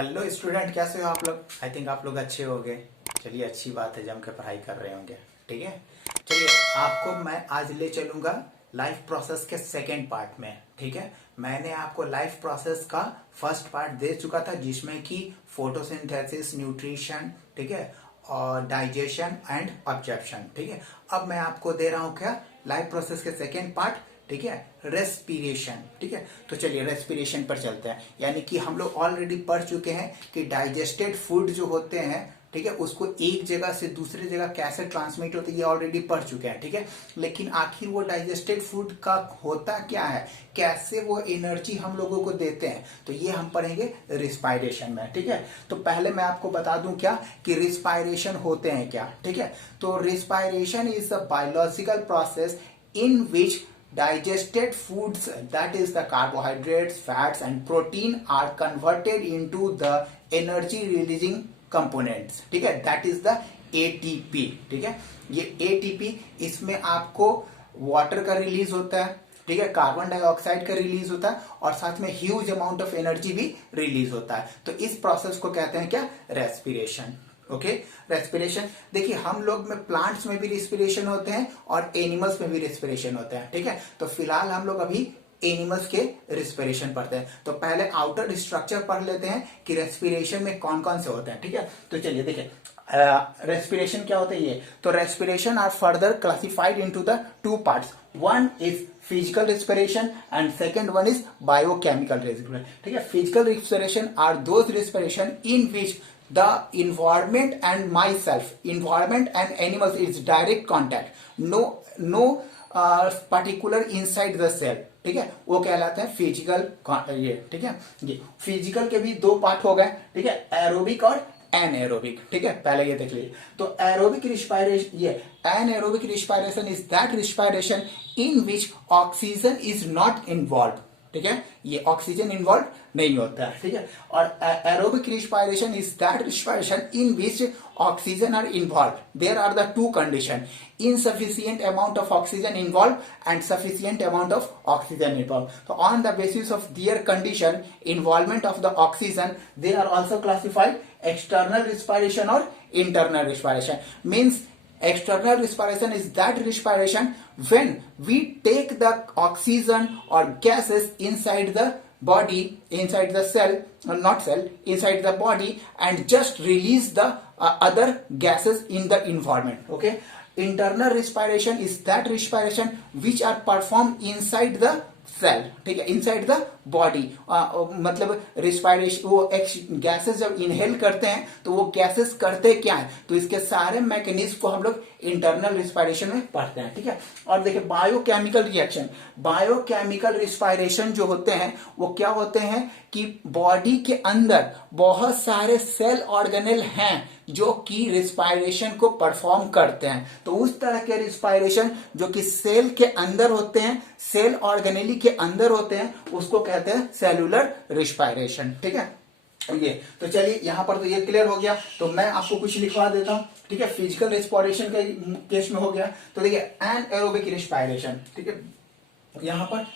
Hello student, कैसे हो आप लोग। आई थिंक आप लोग अच्छे होंगे। चलिए, अच्छी बात है, जम के पढ़ाई कर रहे होंगे। ठीक है, चलिए आपको मैं आज ले चलूंगा लाइफ प्रोसेस के सेकेंड पार्ट में। ठीक है, मैंने आपको लाइफ प्रोसेस का फर्स्ट पार्ट दे चुका था जिसमें कि फोटोसिंथेसिस, न्यूट्रिशन, ठीक है, और डाइजेशन एंड ऑब्जर्प्शन। ठीक है, अब मैं आपको दे रहा हूं क्या, लाइफ प्रोसेस के सेकेंड पार्ट। ठीक है, रेस्पिरेशन। ठीक है, तो चलिए रेस्पिरेशन पर चलते हैं। यानी कि हम लोग ऑलरेडी पढ़ चुके हैं कि डाइजेस्टेड फूड जो होते हैं, ठीक है, उसको एक जगह से दूसरी जगह कैसे ट्रांसमिट होते हैं, ये ऑलरेडी पढ़ चुके हैं। ठीक है, लेकिन आखिर वो डाइजेस्टेड फूड का होता क्या है, कैसे वो एनर्जी हम लोगों को देते हैं, तो ये हम पढ़ेंगे रिस्पायरेशन में। ठीक है, तो पहले मैं आपको बता दूं क्या कि रिस्पायरेशन होते हैं क्या। ठीक है, तो respiration is a biological process in which digested foods, that is the carbohydrates, fats and protein, are converted into the energy releasing components. ठीक है, that is the ATP. ठीक है, ये ATP, इसमें आपको वाटर का रिलीज होता है, ठीक है, कार्बन डाइऑक्साइड का रिलीज होता है और साथ में ह्यूज अमाउंट ऑफ एनर्जी भी रिलीज होता है। तो इस प्रोसेस को कहते हैं क्या, रेस्पिरेशन। ओके, रेस्पिरेशन देखिए, हम लोग में प्लांट्स में भी रेस्पिरेशन होते हैं और एनिमल्स में भी रेस्पिरेशन होते हैं। ठीक है, तो फिलहाल हम लोग अभी एनिमल्स के रेस्पिरेशन पढ़ते हैं। तो पहले आउटर स्ट्रक्चर पढ़ लेते हैं कि रेस्पिरेशन में कौन कौन से होते हैं। ठीक है, तो चलिए देखिए रेस्पिरेशन क्या होता है ये। तो respiration are further classified into the two parts. One is physical respiration and second one is biochemical respiration. ठीक है, physical respiration are those respiration in which the environment and myself, environment and animals is direct contact, no particular inside the cell. ठीक है, वो कहलाते हैं physical ये। ठीक है, ये फिजिकल के भी दो पार्ट हो गए। ठीक है, एरोबिक और एनएरोबिक। ठीक है, पहले ये देख लीजिए। तो एरोबिक रिस्पायरेशन, ये anaerobic respiration is that respiration in which oxygen is not involve. ठीक है, ये ऑक्सीजन इन्वॉल्व नहीं होता है। ठीक है, और aerobic respiration is that respiration in which oxygen are involve. There are the two condition, insufficient amount of oxygen involved and sufficient amount of oxygen involved. So on the basis of their condition, involvement of the oxygen, they are also classified external respiration or internal respiration. Means external respiration is that respiration when we take the oxygen or gases inside the body, inside the cell, not cell, inside the body, and just release the other gases in the environment. Okay, internal respiration is that respiration which are performed inside the cell. ठीक है, inside the body, मतलब respiration, वो gases जब inhale करते हैं तो वो gases करते क्या है, तो इसके सारे मैकेनिज्म को हम लोग इंटरनल रिस्पायरेशन में पढ़ते हैं। ठीक है, और देखिए बायोकेमिकल रिएक्शन, बायोकेमिकल रिस्पायरेशन जो होते हैं वो क्या होते हैं कि बॉडी के अंदर बहुत सारे सेल ऑर्गेनेल हैं जो कि रिस्पायरेशन को परफॉर्म करते हैं। तो उस तरह के रिस्पायरेशन जो कि सेल के अंदर होते हैं, सेल ऑर्गेनेली के अंदर होते हैं, उसको कहते हैं सेलुलर रिस्पायरेशन। ठीक है, ये तो चलिए यहां पर तो ये क्लियर हो गया। तो मैं आपको कुछ लिखवा देता हूं। ठीक है, फिजिकल रेस्पिरेशन के केस में हो गया। तो देखिए एनएरोबिक रिस्पायरेशन। ठीक है, यहां पर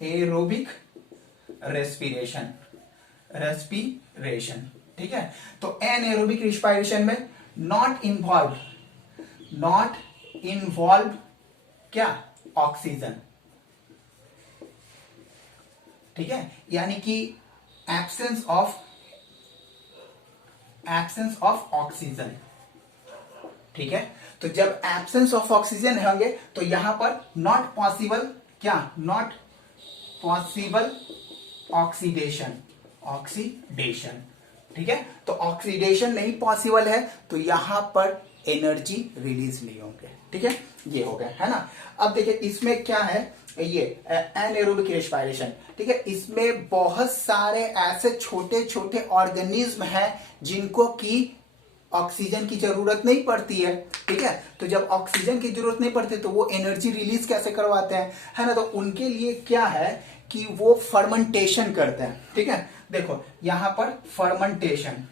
एरोबिक रेस्पिरेशन, रेस्पिरेशन। ठीक है, तो एनएरोबिक रिस्पायरेशन में नॉट इन्वॉल्व क्या, ऑक्सीजन। ठीक है, यानी कि एब्सेंस ऑफ ऑक्सीजन। ठीक है, तो जब एब्सेंस ऑफ ऑक्सीजन होंगे तो यहां पर नॉट पॉसिबल क्या, नॉट पॉसिबल ऑक्सीडेशन। ठीक है, तो ऑक्सीडेशन नहीं पॉसिबल है तो यहां पर एनर्जी रिलीज नहीं होंगे। ठीक है, ये हो गया है ना। अब देखिए इसमें क्या है, ये एनएरोबिक रेस्पिरेशन। ठीक है, इसमें बहुत सारे ऐसे छोटे छोटे ऑर्गेनिज्म हैं जिनको की ऑक्सीजन की जरूरत नहीं पड़ती है। ठीक है, तो जब ऑक्सीजन की जरूरत नहीं पड़ती तो वो एनर्जी रिलीज कैसे करवाते हैं, है ना। तो उनके लिए क्या है कि वो फर्मेंटेशन करते हैं। ठीक है, देखो यहां पर फर्मेंटेशन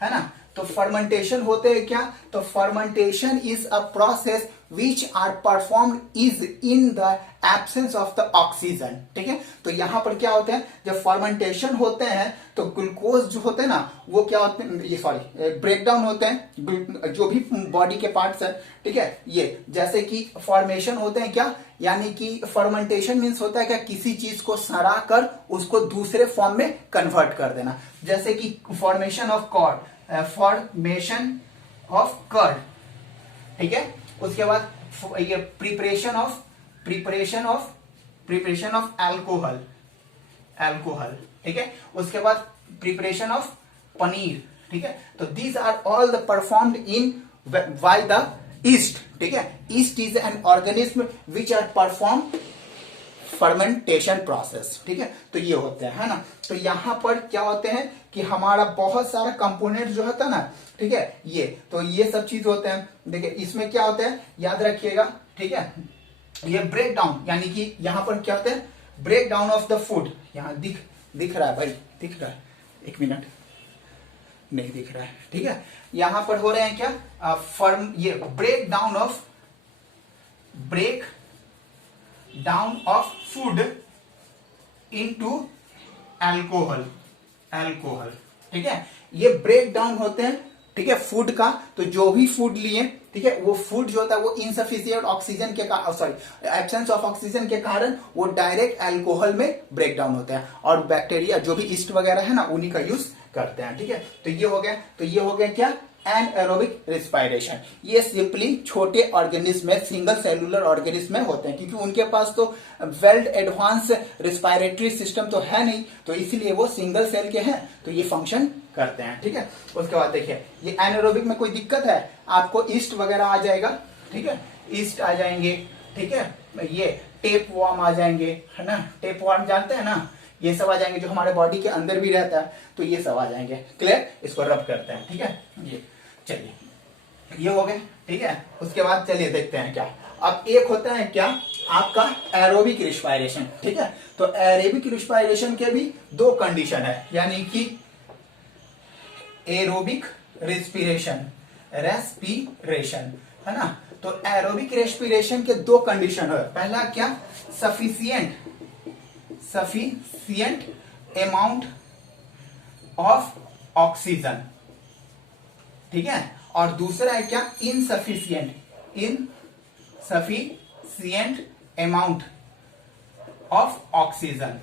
है ना। तो फर्मेंटेशन होते हैं क्या, तो fermentation is a process which are perform is in the absence of the oxygen. ठीक है, तो यहां पर क्या होते हैं, जब फर्मेंटेशन होते हैं तो ग्लूकोज जो होते हैं ना वो क्या होते हैं, ये सॉरी ब्रेक डाउन होते हैं जो भी बॉडी के पार्ट्स है। ठीक है, ये जैसे कि फॉर्मेशन होते हैं क्या, यानी कि फर्मेंटेशन मीन्स होता है क्या, किसी चीज को सड़ा कर उसको दूसरे फॉर्म में कन्वर्ट कर देना। जैसे कि formation of curd, formation of curd. ठीक है, उसके बाद ये प्रिपरेशन ऑफ अल्कोहल। ठीक है, उसके बाद प्रिपरेशन ऑफ पनीर। ठीक है, तो these are all the performed in by the yeast. ठीक है, yeast is an organism which are perform fermentation process. ठीक है, तो ये होते हैं, है ना। तो यहां पर क्या होते हैं कि हमारा बहुत सारा कंपोनेंट जो होता है ना, ठीक है, ये तो ये सब चीज होते हैं। देखिए इसमें क्या होता है, याद रखिएगा। ठीक है, ये ब्रेक डाउन, यानी कि यहां पर क्या होता है, break down of the food. यहां दिख रहा है भाई, दिख रहा है, एक मिनट, नहीं दिख रहा है। ठीक है, यहां पर हो रहे हैं क्या, ये break down of food into alcohol. ठीक है, ये ब्रेक डाउन होते हैं, ठीक है, फूड का। तो जो भी फूड लिए, ठीक है, वो फूड जो होता है वो इनसफिशिएंट ऑक्सीजन के कारण, सॉरी एब्सेंस ऑफ ऑक्सीजन के कारण वो डायरेक्ट अल्कोहल में ब्रेक डाउन होते हैं, और बैक्टीरिया जो भी ईस्ट वगैरह है ना उन्हीं का यूज करते हैं। ठीक है, तो ये हो गया क्या, एनएरोबिक रिस्पायरेशन। ये सिंपली छोटे ऑर्गेनिज्म में, सिंगल सेलुलर ऑर्गेनिज्म में होते हैं, क्योंकि उनके पास तो वेल एडवांस रिस्पायरेटरी सिस्टम तो है नहीं, तो इसीलिए वो सिंगल सेल के हैं, तो ये फंक्शन करते हैं। ठीक है, उसके बाद देखिए ये एनएरोबिक में कोई दिक्कत है, आपको ईस्ट वगैरह आ जाएगा। ठीक है, ईस्ट आ जाएंगे। ठीक है, ये टेप वर्म आ जाएंगे, है ना, टेप वर्म जानते हैं ना, ये सब आ जाएंगे जो हमारे बॉडी के अंदर भी रहता है, तो ये सब आ जाएंगे। क्लियर, इसको रब करते हैं। ठीक है, ये चलिए ये हो गए। ठीक है, उसके बाद चलिए देखते हैं क्या, अब एक होता है क्या आपका एरोबिक रिस्पायरेशन। ठीक है, तो एरोबिक रिस्पायरेशन के भी दो कंडीशन है, यानी कि एरोबिक रेस्पिरेशन है ना। तो एरोबिक रेस्पिरेशन के दो कंडीशन है, पहला क्या, सफिशिएंट अमाउंट ऑफ ऑक्सीजन। ठीक है, और दूसरा है क्या, इनसफिशिएंट अमाउंट ऑफ ऑक्सीजन।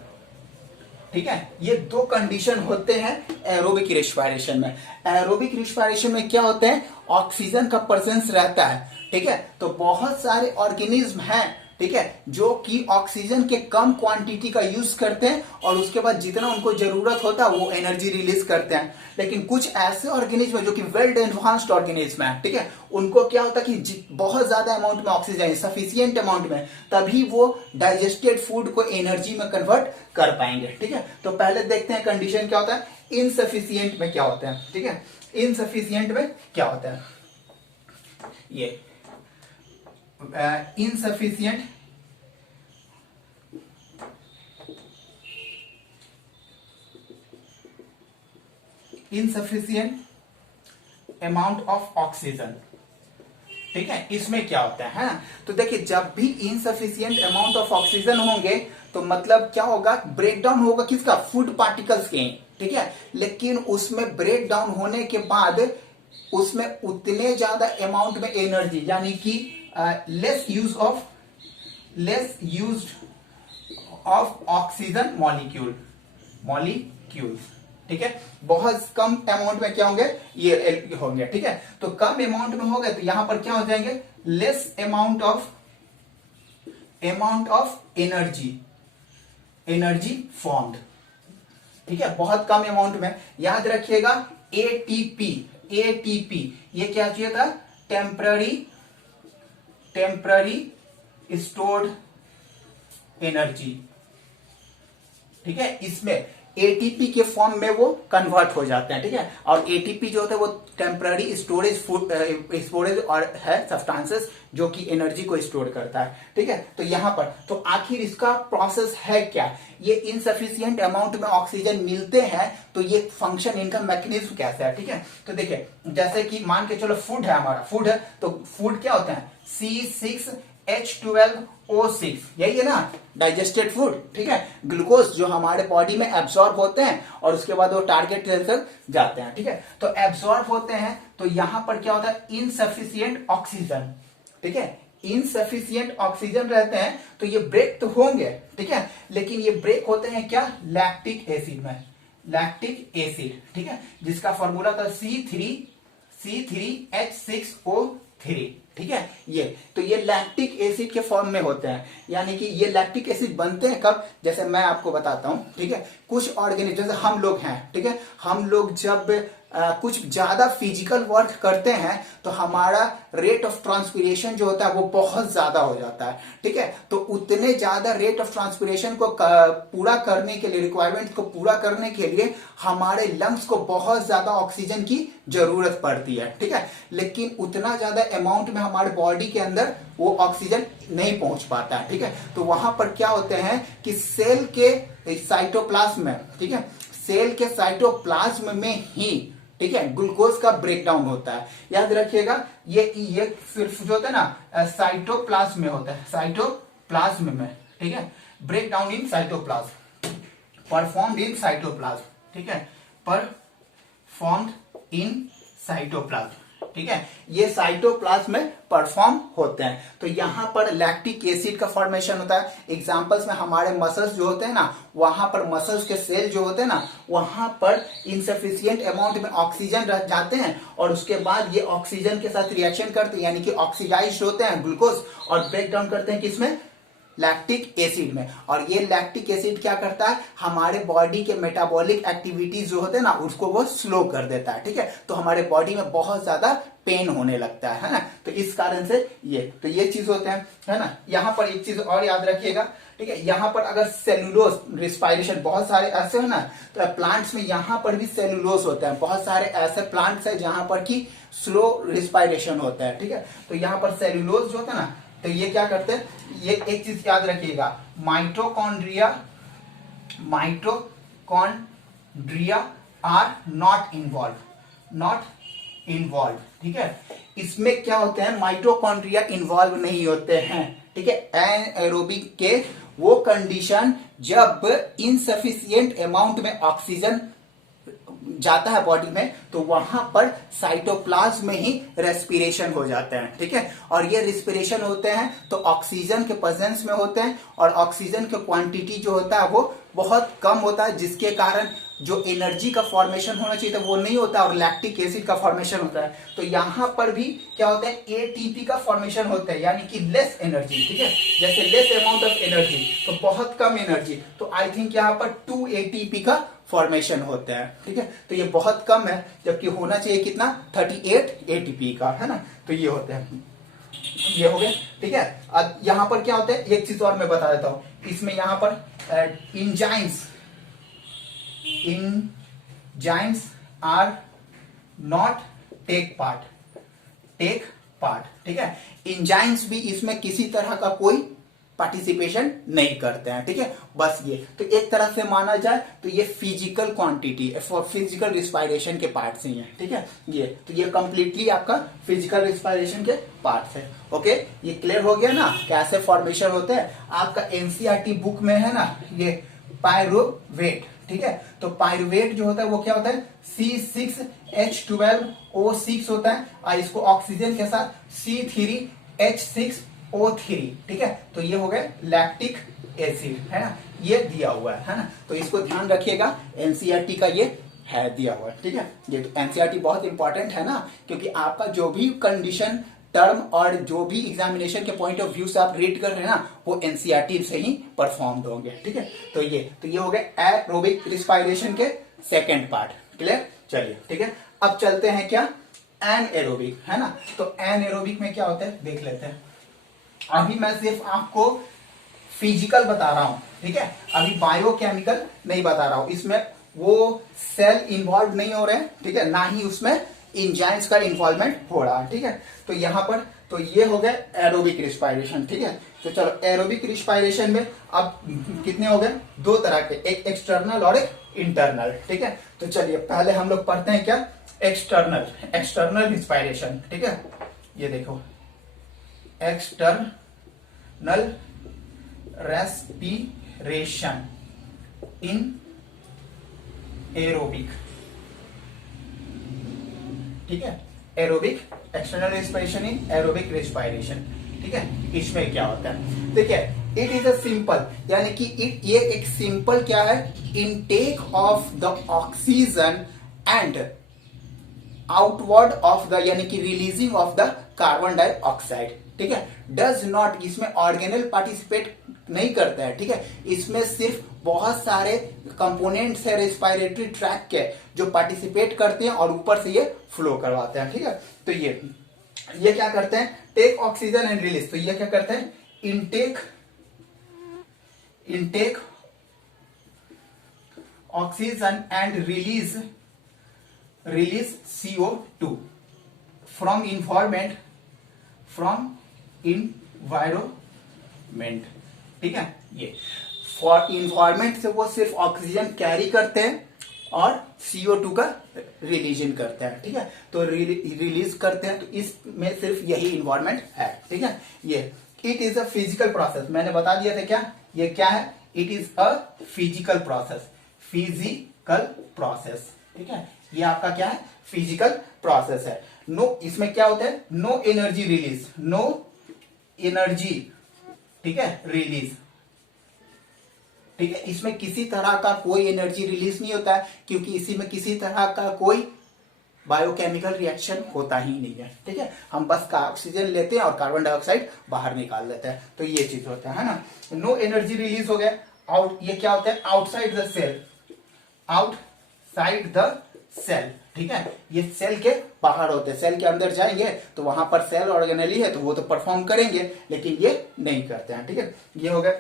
ठीक है, ये दो कंडीशन होते हैं एरोबिक रिस्पायरेशन में। एरोबिक रिस्पायरेशन में क्या होता है, ऑक्सीजन का प्रेजेंस रहता है। ठीक है, तो बहुत सारे ऑर्गेनिज्म हैं, ठीक है, जो कि ऑक्सीजन के कम क्वांटिटी का यूज करते हैं, और उसके बाद जितना उनको जरूरत होता है वो एनर्जी रिलीज करते हैं। लेकिन कुछ ऐसे ऑर्गेनिज्म है जो कि वेल एडवांस्ड ऑर्गेनिज्म है, ठीक है, उनको क्या होता है कि बहुत ज्यादा अमाउंट में ऑक्सीजन, सफिशिएंट अमाउंट में, तभी वो डाइजेस्टेड फूड को एनर्जी में कन्वर्ट कर पाएंगे। ठीक है, तो पहले देखते हैं कंडीशन क्या होता है, इनसफिशिएंट में क्या होता है। ठीक है, इनसफिशिएंट में क्या होता है, ये insufficient अमाउंट ऑफ ऑक्सीजन। ठीक है, इसमें क्या होता है ना, तो देखिए जब भी इनसफिशिएंट अमाउंट ऑफ ऑक्सीजन होंगे तो मतलब क्या होगा, ब्रेकडाउन होगा किसका, फूड पार्टिकल्स के। ठीक है, लेकिन उसमें ब्रेकडाउन होने के बाद उसमें उतने ज्यादा अमाउंट में एनर्जी, यानी कि less use of oxygen molecules. ठीक है, बहुत कम अमाउंट में क्या होंगे, ये होंगे। ठीक है, तो कम अमाउंट में हो गए तो यहां पर क्या हो जाएंगे, less amount of energy formed. ठीक है, बहुत कम अमाउंट में। याद रखिएगा एटीपी ये क्या चाहिए था, टेम्पररी स्टोर्ड एनर्जी। ठीक है, इसमें एटीपी के फॉर्म में वो कन्वर्ट हो जाते हैं, ठीक है। और एटीपी जो होता है वो टेम्पररी स्टोरेज और है सब्सटेंसेस जो कि एनर्जी को स्टोर करता है, ठीक है। तो यहां पर तो आखिर इसका प्रोसेस है क्या, ये इनसफिशियंट अमाउंट में ऑक्सीजन मिलते हैं तो ये फंक्शन इनका मैकेनिज्म कैसा है, ठीक है। तो देखिए जैसे कि मान के चलो फूड है, हमारा फूड है, तो फूड क्या होता है C6H12O6, यही है ना डाइजेस्टेड फूड, ठीक है। ग्लूकोज जो हमारे बॉडी में एब्सॉर्ब होते हैं और उसके बाद वो टारगेट सेल तक जाते हैं, ठीक है। तो एब्सॉर्ब होते हैं तो यहां पर क्या होता है इनसफिशियंट ऑक्सीजन, ठीक है। इनसफिशियंट ऑक्सीजन रहते हैं तो ये ब्रेक तो होंगे, ठीक है, लेकिन ये ब्रेक होते हैं क्या लैक्टिक एसिड में, लैक्टिक एसिड, ठीक है, जिसका फॉर्मूला था C3H6O3, ठीक है। ये तो ये लैक्टिक एसिड के फॉर्म में होते हैं, यानी कि ये लैक्टिक एसिड बनते हैं कब, जैसे मैं आपको बताता हूं, ठीक है। कुछ ऑर्गेनिज्म जैसे हम लोग हैं, ठीक है, हम लोग जब कुछ ज्यादा फिजिकल वर्क करते हैं तो हमारा रेट ऑफ ट्रांसपिरेशन जो होता है वो बहुत ज्यादा हो जाता है, ठीक है। तो उतने ज्यादा रेट ऑफ ट्रांसपिरेशन को पूरा करने के लिए, रिक्वायरमेंट को पूरा करने के लिए हमारे लंग्स को बहुत ज्यादा ऑक्सीजन की जरूरत पड़ती है, ठीक है। लेकिन उतना ज्यादा अमाउंट में हमारे बॉडी के अंदर वो ऑक्सीजन नहीं पहुंच पाता है, ठीक है। तो वहां पर क्या होते हैं कि सेल के साइटोप्लाज्म में, ठीक है, सेल के साइटोप्लाज्म में ही, ठीक है, ग्लूकोज का ब्रेकडाउन होता है। याद रखिएगा ये सिर्फ जो होता है ना साइटोप्लाज्म में होता है, साइटोप्लाज्म में, ठीक है। Breakdown in cytoplasm, performed in cytoplasm, ठीक है, परफॉर्म्ड इन साइटोप्लाज्म, ठीक है, ये साइटोप्लाज्म में परफॉर्म होते हैं। तो यहां पर लैक्टिक एसिड का फॉर्मेशन होता है। एग्जांपल्स में हमारे मसल्स जो होते हैं ना, वहां पर मसल्स के सेल जो होते हैं ना, वहां पर इनसफिशियंट अमाउंट में ऑक्सीजन रह जाते हैं और उसके बाद ये ऑक्सीजन के साथ रिएक्शन करते हैं, यानी कि ऑक्सीडाइज्ड होते हैं ग्लूकोज और ब्रेक डाउन करते हैं किसमें लैक्टिक एसिड में। और ये लैक्टिक एसिड क्या करता है हमारे बॉडी के मेटाबॉलिक एक्टिविटीज जो होते हैं ना उसको वो स्लो कर देता है, ठीक है। तो हमारे बॉडी में बहुत ज्यादा पेन होने लगता है ना। तो इस कारण से ये चीज होते हैं, है ना। यहां पर एक चीज और याद रखिएगा, ठीक है, यहां पर अगर सेलुलोज रिस्पायरेशन बहुत सारे ऐसे है ना, तो प्लांट्स में यहां पर भी सेलुलोज होता है। बहुत सारे ऐसे प्लांट्स है जहां पर की स्लो रिस्पायरेशन होता है, ठीक है। तो यहां पर सेलुलोज जो होता है ना, तो ये क्या करते हैं, ये एक चीज याद रखिएगा, माइटोकॉन्ड्रिया आर नॉट इन्वॉल्व, ठीक है। इसमें क्या होते हैं माइटोकॉन्ड्रिया इन्वॉल्व नहीं होते हैं, ठीक है। एनाएरोबिक के वो कंडीशन जब इनसफिशिएंट अमाउंट में ऑक्सीजन जाता है बॉडी में तो वहां पर साइटोप्लाज्म में ही रेस्पिरेशन हो जाते हैं, ठीक है। और ये रेस्पिरेशन होते हैं तो ऑक्सीजन के प्रेजेंस में होते हैं और ऑक्सीजन का क्वांटिटी जो होता है वो बहुत कम होता है, जिसके कारण जो एनर्जी का फॉर्मेशन होना चाहिए था वो नहीं होता और लैक्टिक एसिड का फॉर्मेशन होता है। तो यहां पर भी क्या होता है एटीपी का फॉर्मेशन होता है, यानी कि लेस एनर्जी, ठीक है। जैसे लेस अमाउंट ऑफ एनर्जी तो बहुत कम एनर्जी, तो आई थिंक यहाँ पर 2 एटीपी का फॉर्मेशन होता है, ठीक है। तो ये बहुत कम है, जबकि होना चाहिए कितना 38 एटीपी का, है ना। तो ये होते हैं, ये हो गए, ठीक है। अब यहां पर क्या होता है एक चीज और मैं बता देता हूं, इसमें यहां पर enzymes are not take part, ठीक है। इंजाइम्स भी इसमें किसी तरह का कोई पार्टिसिपेशन नहीं करते हैं, ठीक है। बस ये तो एक तरह से माना जाए तो ये फिजिकल क्वांटिटी फिजिकल रिस्पायरेशन के पार्ट्स ही हैं, ठीक है। ये तो ये कंप्लीटली आपका फिजिकल रिस्पायरेशन के पार्ट्स है। ओके, ये क्लियर हो गया ना कैसे फॉर्मेशन होते हैं। आपका एनसीईआरटी बुक में है ना ये पायरुवेट, ठीक है। तो पायरुवेट जो होता है वो क्या होता है C6H12O6 होता है और इसको ऑक्सीजन के साथ C3H6O3, ठीक है। तो ये हो गए लैक्टिक एसिड, है ना, ये दिया हुआ है ना। तो इसको ध्यान रखिएगा, एनसीईआरटी का ये है दिया हुआ है, ठीक है। ये तो एनसीईआरटी बहुत इंपॉर्टेंट है ना, क्योंकि आपका जो भी कंडीशन टर्म और जो भी एग्जामिनेशन के पॉइंट ऑफ व्यू से आप रीड कर रहे हैं ना वो एनसीईआरटी से ही परफॉर्म्ड होंगे, ठीक है। तो ये हो गए एरोबिक रिस्पायरेशन के सेकेंड पार्ट, क्लियर। चलिए ठीक है, अब चलते हैं क्या एनएरोबिक, है ना। तो एनएरोबिक में क्या होता है देख लेते हैं। अभी मैं सिर्फ आपको फिजिकल बता रहा हूं, ठीक है, अभी बायोकेमिकल नहीं बता रहा हूं। इसमें वो सेल इन्वॉल्व नहीं हो रहे हैं, ठीक है, ना ही उसमें इंजाइम्स का इन्वॉल्वमेंट हो रहा है, ठीक है। तो यहां पर तो ये हो गए एरोबिक रिस्पायरेशन, ठीक है। तो चलो एरोबिक रिस्पायरेशन में अब कितने हो गए, दो तरह के, एक एक्सटर्नल और एक इंटरनल, ठीक है। तो चलिए पहले हम लोग पढ़ते हैं क्या, एक्सटर्नल रिस्पायरेशन, ठीक है। ये देखो एक्सटर्नल रेस्पिरेशन इन एरोबिक, ठीक है, aerobic, external respiration in aerobic respiration, ठीक है। इसमें क्या होता है, देखिए इट इज अ सिंपल, यानी कि ये एक सिंपल क्या है, intake of the oxygen and outward of the, यानी कि releasing of the carbon dioxide, ठीक है। डज नॉट, इसमें ऑर्गेनल पार्टिसिपेट नहीं करता है, ठीक है। इसमें सिर्फ बहुत सारे कंपोनेंट्स है रेस्पिरेटरी ट्रैक के जो पार्टिसिपेट करते हैं और ऊपर से ये फ्लो करवाते हैं, ठीक है। तो ये क्या करते हैं, टेक ऑक्सीजन एंड रिलीज, तो ये क्या करते हैं, intake oxygen and release CO2 from environment, ठीक है। ये फॉर इन्वायरमेंट से वो सिर्फ ऑक्सीजन कैरी करते हैं और CO2 का रिलीजन करते हैं, ठीक है। तो रिलीज करते हैं, तो इसमें सिर्फ यही इन्वायरमेंट है, ठीक है। ये it is a physical process, मैंने बता दिया था क्या, ये क्या है, it is a physical process, ठीक है। ये आपका क्या है, फिजिकल प्रोसेस है। नो, इसमें क्या होता है, नो एनर्जी रिलीज, ठीक है, रिलीज, ठीक है। इसमें किसी तरह का कोई एनर्जी रिलीज नहीं होता है, क्योंकि इसी में किसी तरह का कोई बायोकेमिकल रिएक्शन होता ही नहीं है, ठीक है। हम बस का ऑक्सीजन लेते हैं और कार्बन डाइऑक्साइड बाहर निकाल देते हैं, तो ये चीज होता है ना। नो एनर्जी रिलीज हो गया। ये क्या होता है, आउटसाइड द सेल, ठीक है। ये सेल के बाहर होते हैं, सेल के अंदर जाएंगे तो वहां पर सेल ऑर्गेनेली है तो वो तो परफॉर्म करेंगे, लेकिन ये नहीं करते हैं, ठीक है। ये हो गया।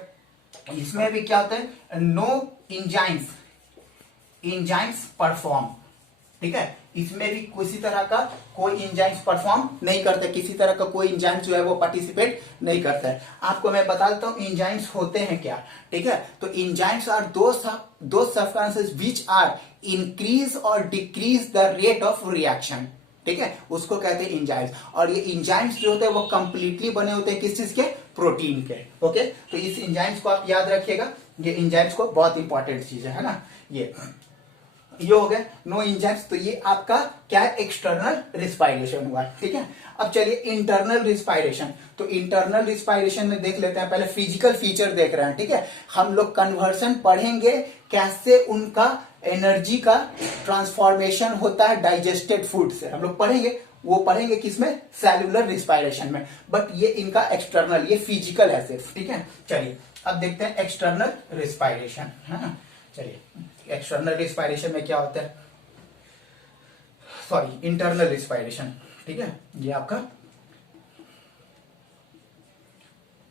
इसमें भी क्या होता है, नो इंजाइम्स परफॉर्म, ठीक है। इसमें भी किसी तरह का कोई इंजाइम्स परफॉर्म नहीं करते, किसी तरह का कोई इंजाइम जो है वो पार्टिसिपेट नहीं करता है। आपको मैं बता देता हूं इंजाइम्स होते हैं क्या, ठीक है। तो इंजाइम्स आर दो सब्सटेंसेस व्हिच आर इंक्रीज और decrease the rate of reaction, ठीक है, उसको कहते हैं इंजाइम्स। और ये इंजाइम्स जो होते हैं वो कंप्लीटली बने होते हैं किस चीज के, प्रोटीन के, ओके। तो इस इंजाइम्स को आप याद रखिएगा, ये इंजाइम्स को बहुत इंपॉर्टेंट चीज है ना। ये हो गया नो इंजाइम्स, तो ये आपका क्या है, एक्सटर्नल रिस्पायरेशन हुआ, ठीक है। अब चलिए इंटरनल रिस्पायरेशन, तो इंटरनल रिस्पायरेशन में देख लेते हैं, पहले फिजिकल फीचर देख रहे हैं, ठीक है। हम लोग कन्वर्सन पढ़ेंगे, कैसे उनका एनर्जी का ट्रांसफॉर्मेशन होता है डाइजेस्टेड फूड से, हम लोग पढ़ेंगे, वो पढ़ेंगे किसमें, सेलुलर रिस्पायरेशन में। बट ये इनका एक्सटर्नल, ये फिजिकल है सिर्फ, ठीक है। चलिए अब देखते हैं एक्सटर्नल रिस्पायरेशन, है ना। चलिए एक्सटर्नल रिस्पायरेशन में क्या होता है, सॉरी इंटरनल रिस्पायरेशन, ठीक है। ये आपका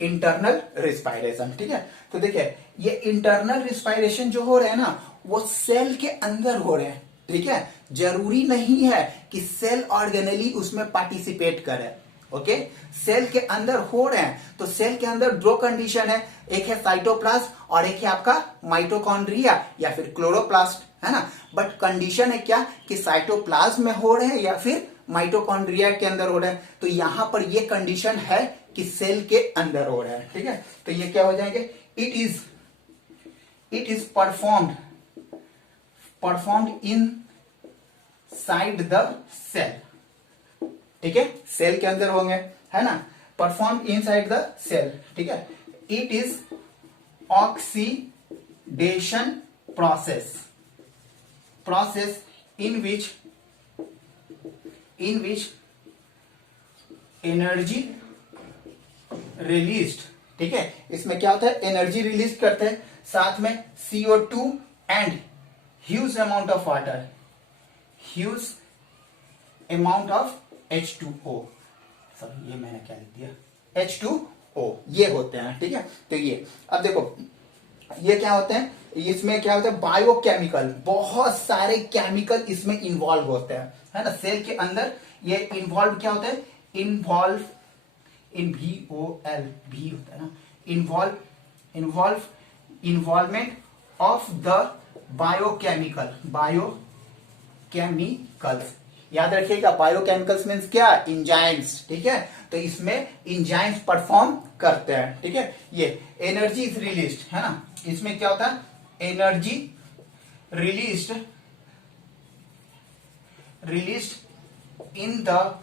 इंटरनल रिस्पायरेशन, ठीक है। तो देखिए ये इंटरनल रिस्पायरेशन जो हो रहे हैं ना, वो सेल के अंदर हो रहे हैं, ठीक है। जरूरी नहीं है कि सेल ऑर्गेनली उसमें पार्टिसिपेट करे, ओके। सेल के अंदर हो रहे हैं, तो सेल के अंदर दो कंडीशन है, एक है साइटोप्लाज्म और एक है आपका माइटोकॉन्ड्रिया या फिर क्लोरोप्लास्ट, है ना। बट कंडीशन है क्या, कि साइटोप्लाज्म में हो रहे हैं या फिर माइटोकॉन्ड्रिया के अंदर हो रहे हैं। तो यहां पर ये कंडीशन है कि सेल के अंदर हो रहा है, ठीक है। तो ये क्या हो जाएंगे, it is performed inside the cell, ठीक है, सेल के अंदर होंगे, है ना, परफॉर्म इनसाइड द सेल, ठीक है। It is oxidation process in which energy released, ठीक है। इसमें क्या होता है, एनर्जी रिलीज करते हैं, साथ में CO2 and huge amount of water, huge amount of H2O, sorry ये मैंने क्या लिख दिया, H2O, ओ, ये होते हैं। ठीक है, तो ये अब देखो ये क्या होते हैं, इसमें क्या होता है, बायोकेमिकल, बहुत सारे केमिकल इसमें इन्वॉल्व होते हैं, है ना। सेल के अंदर ये इन्वॉल्व क्या होता है, इन्वॉल्व इन VOL भी होता है ना, इन्वॉल्वमेंट ऑफ द बायोकेमिकल्स। याद रखिएगा, बायोकेमिकल्स मीन्स क्या, इंजाइम्स। ठीक है, तो इसमें इंजाइम्स परफॉर्म करते हैं। ठीक है, ये एनर्जी इज रिलीज्ड, है ना, इसमें क्या होता है, energy released in the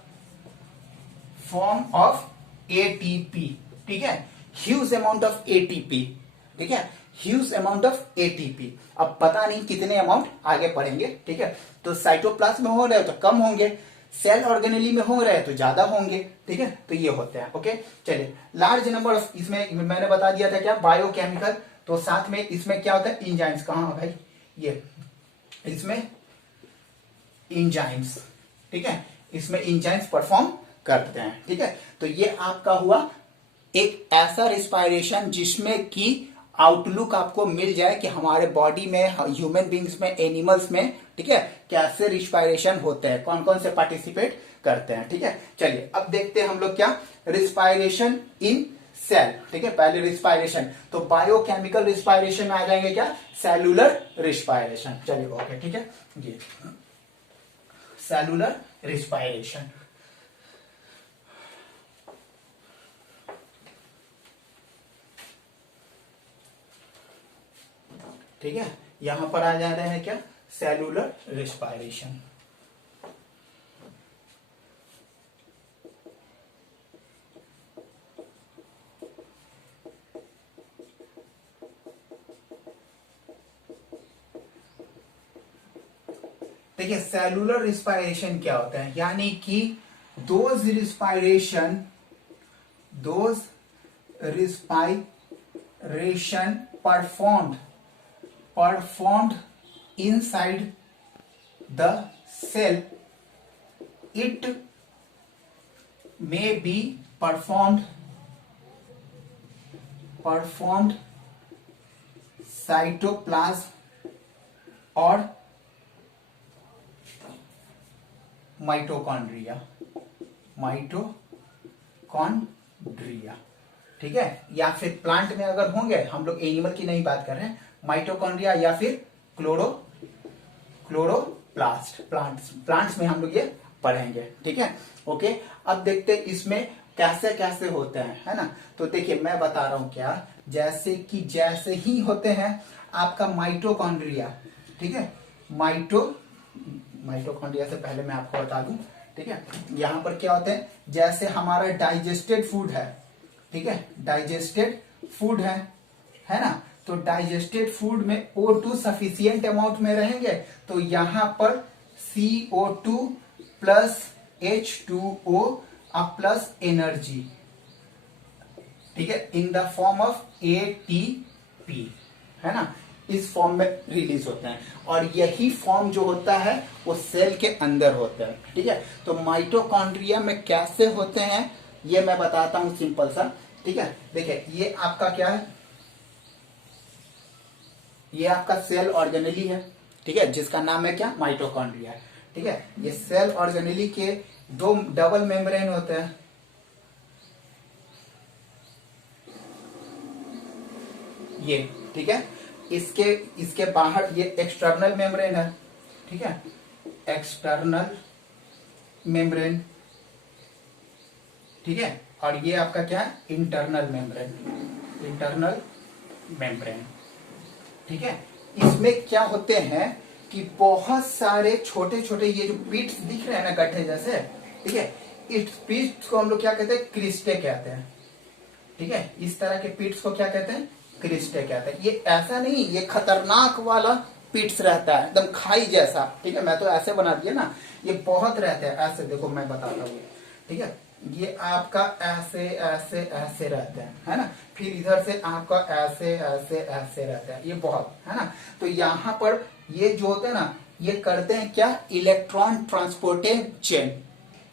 form of ATP। ठीक है, ह्यूज अमाउंट ऑफ ATP। ठीक है, ह्यूज अमाउंट ऑफ ATP। अब पता नहीं कितने अमाउंट आगे पढ़ेंगे। ठीक है, तो साइटोप्लाज्म में हो रहे हैं तो कम होंगे, सेल ऑर्गेनेली में हो रहे हैं तो ज्यादा होंगे। ठीक है, तो ये होते हैं। ओके, चलिए, लार्ज नंबर ऑफ, इसमें मैंने बता दिया था क्या, बायोकेमिकल, तो साथ में इसमें क्या होता है, इंजाइम्स। कहां भाई, ये इसमें इंजाइम्स। ठीक है, इसमें इंजाइम्स परफॉर्म करते हैं। ठीक है, तो ये आपका हुआ एक ऐसा रिस्पायरेशन जिसमें कि आउटलुक आपको मिल जाए कि हमारे बॉडी में, ह्यूमन बींग्स में, एनिमल्स में, ठीक है, कैसे रिस्पायरेशन होते हैं, कौन कौन से पार्टिसिपेट करते हैं। ठीक है, चलिए अब देखते हैं हम लोग क्या, रिस्पायरेशन इन सेल। ठीक है, पहले रिस्पायरेशन, तो बायोकेमिकल रिस्पायरेशन में आ जाएंगे क्या, सेलुलर रिस्पायरेशन। चलिए ओके, ठीक है, ये सेलुलर रिस्पायरेशन। ठीक है, यहां पर आ जा रहे हैं क्या, सेलुलर रिस्पायरेशन। देखिए, सेलुलर रिस्पायरेशन क्या होता है, यानी कि those respiration performed inside the cell. It may be performed cytoplasm or mitochondria। ठीक है, या फिर प्लांट में अगर होंगे, हम लोग एनिमल की नहीं बात कर रहे हैं, माइटोकॉन्ड्रिया या फिर क्लोरोप्लास्ट, प्लांट्स में हम लोग ये पढ़ेंगे। ठीक है, ओके, अब देखते हैं इसमें कैसे कैसे होते हैं, है ना। तो देखिए मैं बता रहा हूं क्या, जैसे ही होते हैं आपका माइटोकॉन्ड्रिया। ठीक है, माइटोकॉन्ड्रिया से पहले मैं आपको बता दूं। ठीक है, यहां पर क्या होते हैं, जैसे हमारा डाइजेस्टेड फूड है। ठीक है, डाइजेस्टेड फूड है ना, तो डाइजेस्टेड फूड में O2 सफिशियंट अमाउंट में रहेंगे, तो यहां पर CO2 plus H2O plus energy. ठीक है, in the form of ATP, है ना, इस फॉर्म में रिलीज होते हैं, और यही फॉर्म जो होता है वो सेल के अंदर होता है। ठीक है, तो माइटोकॉन्ड्रिया में कैसे होते हैं ये मैं बताता हूं सिंपल सा। ठीक है, देखिए ये आपका क्या है, ये आपका सेल ऑर्गेनेली है। ठीक है, जिसका नाम है क्या, माइटोकॉन्ड्रिया। ठीक है, ये सेल ऑर्गेनेली के दो डबल मेम्ब्रेन होते हैं। ये ठीक है, इसके बाहर ये एक्सटर्नल मेम्ब्रेन है। ठीक है, एक्सटर्नल मेम्ब्रेन। ठीक है, और ये आपका क्या है, इंटरनल मेम्ब्रेन। ठीक है, इसमें क्या होते हैं कि बहुत सारे छोटे छोटे ये जो पिट्स दिख रहे हैं ना, गड्ढे जैसे। ठीक है, इस पिट्स को हम लोग क्या कहते हैं, क्रिस्टे कहते हैं। ठीक है, इस तरह के पिट्स को क्या कहते हैं, क्रिस्टे कहते हैं। ये ऐसा नहीं, ये खतरनाक वाला पिट्स रहता है, एकदम खाई जैसा। ठीक है, मैं तो ऐसे बना दिया ना, ये बहुत रहते हैं ऐसे, देखो मैं बताता हूँ। ठीक है, ये आपका ऐसे ऐसे ऐसे रहते हैं, है ना, फिर इधर से आपका ऐसे ऐसे ऐसे रहता है, ये बहुत, है ना। तो यहां पर ये जो होते हैं ना, ये करते हैं क्या, इलेक्ट्रॉन ट्रांसपोर्टेशन चेन।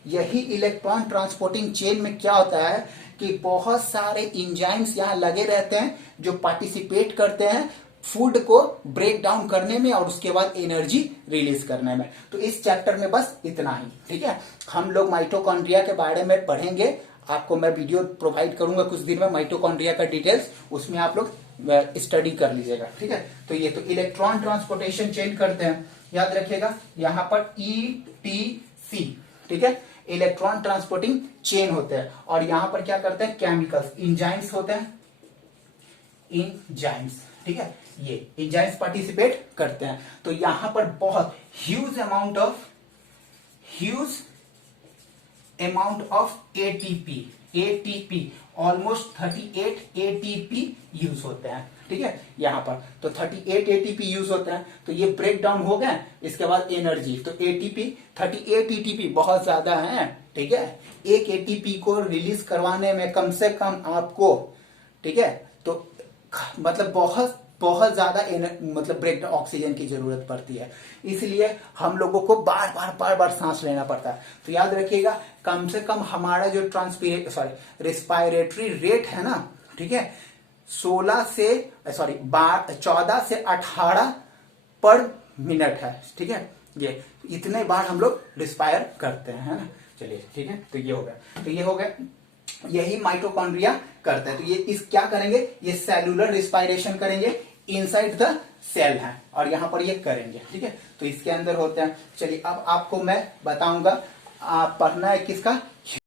यही इलेक्ट्रॉन ट्रांसपोर्टिंग चेन में क्या होता है कि बहुत सारे इंजाइम्स यहाँ लगे रहते हैं जो पार्टिसिपेट करते हैं फूड को ब्रेक डाउन करने में और उसके बाद एनर्जी रिलीज करने में। तो इस चैप्टर में बस इतना ही, ठीक है। हम लोग माइटोकॉन्ड्रिया के बारे में पढ़ेंगे, आपको मैं वीडियो प्रोवाइड करूंगा कुछ दिन में माइटोकॉन्ड्रिया का डिटेल्स, उसमें आप लोग स्टडी कर लीजिएगा, ठीक है। तो ये तो इलेक्ट्रॉन ट्रांसपोर्टेशन चेन करते हैं, याद रखिएगा यहाँ पर ETC, ठीक है, इलेक्ट्रॉन ट्रांसपोर्टिंग चेन होते हैं। और यहां पर क्या करते हैं, केमिकल्स इंजाइम्स होते हैं, इंजाइम्स, ठीक है, ये इंजाइम्स पार्टिसिपेट करते हैं। तो यहां पर बहुत huge amount of ATP almost 38 ATP use होते हैं, ठीक है। यहां पर तो 38 ATP यूज होते हैं। तो ये ब्रेक डाउन हो गए, इसके बाद एनर्जी, तो ATP 38 ATP बहुत ज्यादा है, ठीक है। एक ATP को रिलीज करवाने में कम से कम आपको, ठीक है, तो मतलब बहुत बहुत ज्यादा मतलब ब्रेक ऑक्सीजन की जरूरत पड़ती है, इसलिए हम लोगों को बार बार सांस लेना पड़ता है। तो याद रखिएगा कम से कम हमारा जो रिस्पायरेटरी रेट है ना, ठीक है, 14 से 18 पर मिनट है, ठीक है। ये इतने बार हम लोग रिस्पायर करते हैं, है ना। चलिए ठीक है, तो ये हो गया, यही माइटोकॉन्ड्रिया करता है। तो ये इस क्या करेंगे, ये सेलुलर रिस्पायरेशन करेंगे, इनसाइड द सेल है, और यहां पर ये करेंगे, ठीक है। तो इसके अंदर होते हैं। चलिए अब आपको मैं बताऊंगा, आप पढ़ना है किसका,